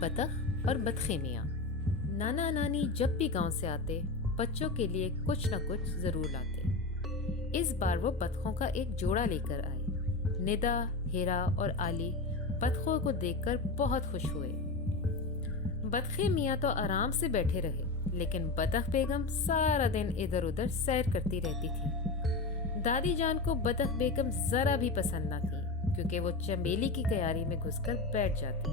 बतख और बतखे मियाँ। नाना नानी जब भी गांव से आते बच्चों के लिए कुछ न कुछ जरूर लाते। इस बार वो बतखों का एक जोड़ा लेकर आए। निदा, हेरा और आली बतखों को देखकर बहुत खुश हुए। बतखे मियाँ तो आराम से बैठे रहे, लेकिन बतख बेगम सारा दिन इधर उधर सैर करती रहती थी। दादी जान को बतख बेगम जरा भी पसंद न थी, क्योंकि वो चमेली की क्यारी में घुसकर बैठ जाती।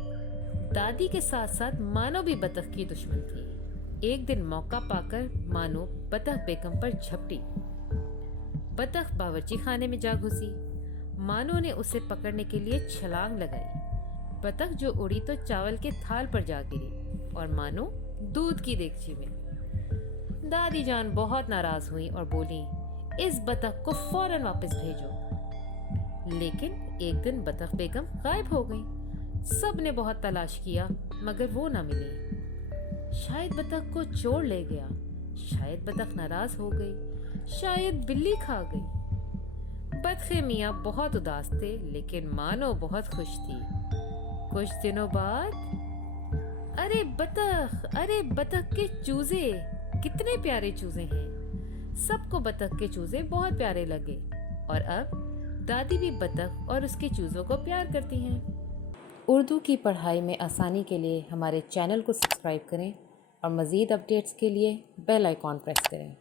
दादी के साथ साथ मानो भी बतख की दुश्मन थी। एक दिन मौका पाकर मानो बतख बेगम पर झपटी। बतख बावर्ची खाने में जा घुसी। मानो ने उसे पकड़ने के लिए छलांग लगाई। बतख जो उड़ी तो चावल के थाल पर जा गिरी और मानो दूध की देगची में। दादी जान बहुत नाराज हुई और बोली, इस बतख को फौरन वापस भेजो। लेकिन एक दिन बतख बेगम गायब हो गई। सब ने बहुत तलाश किया, मगर वो ना मिली। शायद बतख को चोर ले गया, शायद बतख नाराज हो गई, शायद बिल्ली खा गई। बतखे मियाँ बहुत उदास थे, लेकिन मानो बहुत खुश थी। कुछ दिनों बाद, अरे बतख के चूजे, कितने प्यारे चूजे हैं। सबको बतख के चूजे बहुत प्यारे लगे और अब दादी भी बतख और उसके चूजों को प्यार करती हैं। उर्दू की पढ़ाई में आसानी के लिए हमारे चैनल को सब्सक्राइब करें और मज़ीद अपडेट्स के लिए बेल आइकॉन प्रेस करें।